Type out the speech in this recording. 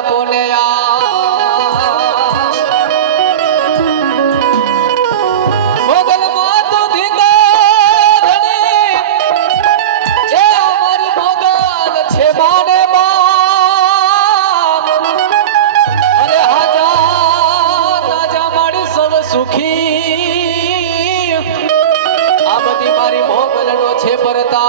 બાપોને મોગલ માતો ધીંગા ધણી એ અમારી મોગલ છે માને બાપ અને હાજા મારી સવ સુખી આ બધી મારી મોગલનો છે પરતા